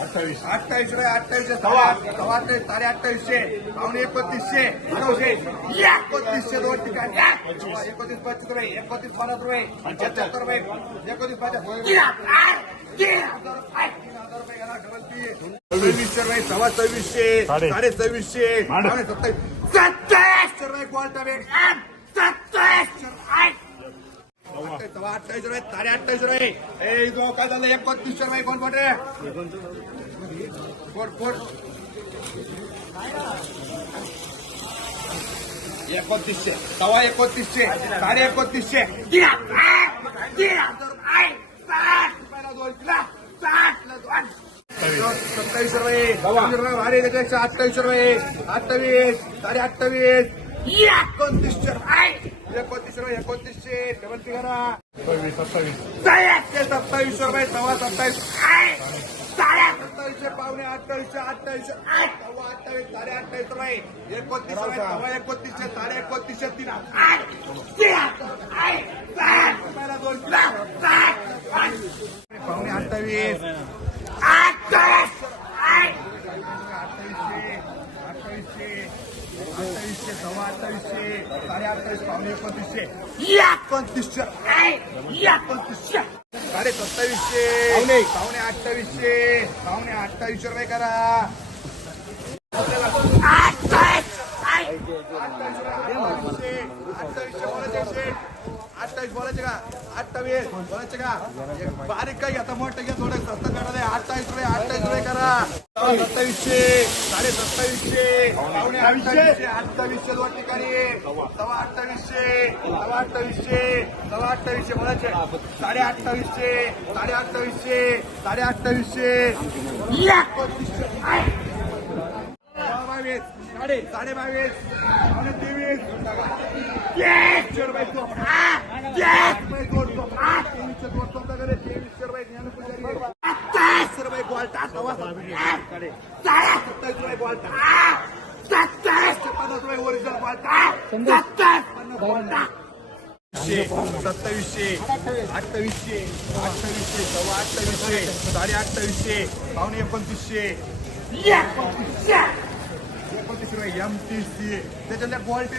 अठ्ठावीस. अठ्ठावीस रुपये अठ्ठावीसशे सव्वा. सव्वा. अठ्ठावीस साडे अठ्ठावीसशे. पावणे एकोणतीसशे. नऊशे एकोणतीसशे दोन ठिकाणी. एकोणतीस पस्तीस रुपये. एकोणतीस पन्नास रुपये. पंच्याहत्तर. रुपये. एकोणतीस पचास. सव्वीसशे रुपये सव्वा सव्वीसशे. साडे. सव्वीसशे. सत्तावीस. सत्तावीसशे रुपये सत्तावीसशे रुपये सव्वा अठ्ठावीस रुपये साडे अठ्ठावीस रुपये. काय झालं एकोणतीसशे रुपये कोण कोण रे कोण कोण एकोणतीसशे सव्वा एकोणतीसशे साडे एकोणतीसशे तीन हजार रुपये. सत्तावीस रुपये. अठ्ठावीस रुपये. अठ्ठावीस साडे अठ्ठावीस. एकोणतीसशे रुपये एकोणतीस रुपये एकोणतीसशे डबल सव्वीस सत्तावीस. सत्तावीसशे रुपये सव्वा सत्तावीस. साडे सत्तावीसशे पावणे अठ्ठावीसशे अठ्ठावीसशे आठ. सव्वा अठ्ठावीस साडे अठ्ठावीस रुपये. एकोणतीस रुपये सव्वा एकोणतीसशे साडे एकोणतीसशे तीन. रुपयाला दोन. पावणे अठ्ठावीस. अठ्ठावीसशे अठ्ठावीसशे अठ्ठावीसशे सव्वा अठ्ठावीसशे साडे अठ्ठावीस पावणे एकोणतीसशे. एकोणतीसशे एकोणतीसशे. साडे सत्तावीसशे पावणे पावणे अठ्ठावीसशे पावणे अठ्ठावीसशे रुपये करा अठ्ठावीसशे अठ्ठावीसशे बोलायचे अठ्ठावीस बोलायचे का अठ्ठावीस बोलायचे का बारीक काय घेता मोठं घ्या थोडं स्वस्त करा अठ्ठावीस रुपये अठ्ठावीस रुपये करा सत्तावीसशे साडे सत्तावीसशे पावणे अठ्ठावीसशे अठ्ठावीसशे दोन ठिकाणी सव्वा अठ्ठावीसशे सव्वा अठ्ठावीसशे सव्वा अठ्ठावीसशे बोलायचे साडे अठ्ठावीसशे साडे अठ्ठावीसशे साडे अठ्ठावीसशे बावीस साडे साडे बावीस तेवीस तेवीसशे रुपये तो. तेवीस रुपये दोन तो. तेवीसशे दोन तो. आपल्याकडे तेवीसशे रुपये ज्ञानपुजारी. सत्तावीसशे रुपये क्वालटा सव्वा साडे सत्तावीस रुपये क्वालटा सत्तावीसशे पन्नास रुपये ओरिजिनल क्वालटा सत्तावीस पन्नास क्वालटा सत्तावीसशे अठ्ठावीसशे अठ्ठावीसशे सव्वा अठ्ठावीसशे साडे अठ्ठावीसशे पावणे एकोणतीसशे एकोणतीसशे एकोणतीस रुपये एम टी सी त्याच्यातल्या क्वालिटी